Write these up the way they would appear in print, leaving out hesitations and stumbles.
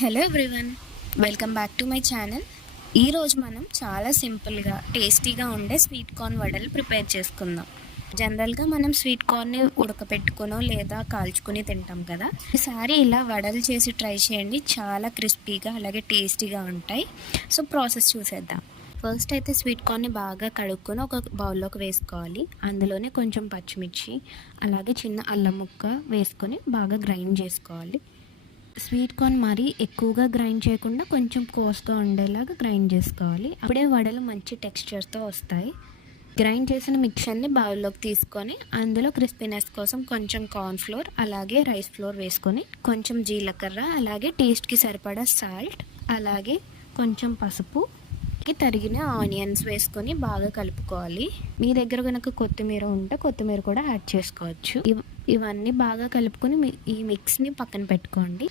Hello everyone, welcome back to my channel. ఈరోజు మనం చాలా సింపుల్గా టేస్టీగా ఉండే స్వీట్ కార్న్ వడలు ప్రిపేర్ చేసుకుందాం. జనరల్గా మనం స్వీట్ కార్న్ని ఉడకపెట్టుకునో లేదా కాల్చుకుని తింటాం కదా. ఈసారి ఇలా వడలు చేసి ట్రై చేయండి, చాలా క్రిస్పీగా అలాగే టేస్టీగా ఉంటాయి. సో ప్రాసెస్ చూసేద్దాం. ఫస్ట్ అయితే స్వీట్ కార్న్ని బాగా కడుక్కొని ఒక బౌల్లోకి వేసుకోవాలి. అందులోనే కొంచెం పచ్చిమిర్చి అలాగే చిన్న అల్లం ముక్క వేసుకొని బాగా గ్రైండ్ చేసుకోవాలి. స్వీట్ కార్న్ మరీ ఎక్కువగా గ్రైండ్ చేయకుండా కొంచెం కోస్గా ఉండేలాగా గ్రైండ్ చేసుకోవాలి. అప్పుడే వడలు మంచి టెక్స్చర్తో వస్తాయి. గ్రైండ్ చేసిన మిక్చర్ని బౌల్లోకి తీసుకొని అందులో క్రిస్పీనెస్ కోసం కొంచెం కార్న్ ఫ్లోర్ అలాగే రైస్ ఫ్లోర్ వేసుకొని కొంచెం జీలకర్ర అలాగే టేస్ట్కి సరిపడా సాల్ట్ అలాగే కొంచెం పసుపు తరిగిన ఆనియన్స్ వేసుకొని బాగా కలుపుకోవాలి. మీ దగ్గర కనుక కొత్తిమీర ఉంటే కొత్తిమీర కూడా యాడ్ చేసుకోవచ్చు. ఇవన్నీ బాగా కలుపుకొని ఈ మిక్స్ని పక్కన పెట్టుకోండి.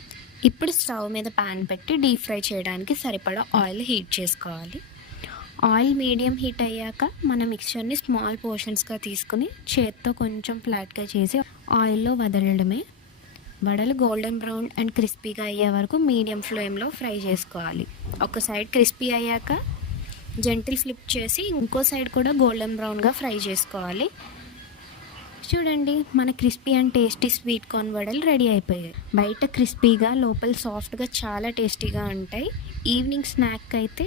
ఇప్పుడు స్టవ్ మీద ప్యాన్ పెట్టి డీప్ ఫ్రై చేయడానికి సరిపడా ఆయిల్ హీట్ చేసుకోవాలి. ఆయిల్ మీడియం హీట్ అయ్యాక మన మిక్చర్ని స్మాల్ పోర్షన్స్గా తీసుకుని చేత్తో కొంచెం ఫ్లాట్గా చేసి ఆయిల్లో వదలడమే. వడలు గోల్డెన్ బ్రౌన్ అండ్ క్రిస్పీగా అయ్యే వరకు మీడియం ఫ్లేమ్లో ఫ్రై చేసుకోవాలి. ఒక సైడ్ క్రిస్పీ అయ్యాక జెంటిల్ ఫ్లిప్ చేసి ఇంకో సైడ్ కూడా గోల్డెన్ బ్రౌన్గా ఫ్రై చేసుకోవాలి. చూడండి, మన crispy and tasty sweet corn వడలు రెడీ అయిపోయాయి. బయట క్రిస్పీగా లోపల సాఫ్ట్గా చాలా టేస్టీగా ఉంటాయి. ఈవినింగ్ స్నాక్ అయితే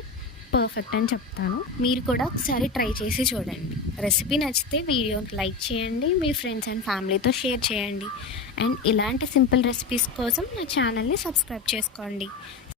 పర్ఫెక్ట్ అని చెప్తాను. మీరు కూడా ఒకసారి ట్రై చేసి చూడండి. రెసిపీ నచ్చితే వీడియోకి లైక్ చేయండి, మీ ఫ్రెండ్స్ అండ్ ఫ్యామిలీతో షేర్ చేయండి. అండ్ ఇలాంటి సింపుల్ రెసిపీస్ కోసం నా ఛానల్ని సబ్స్క్రైబ్ చేసుకోండి.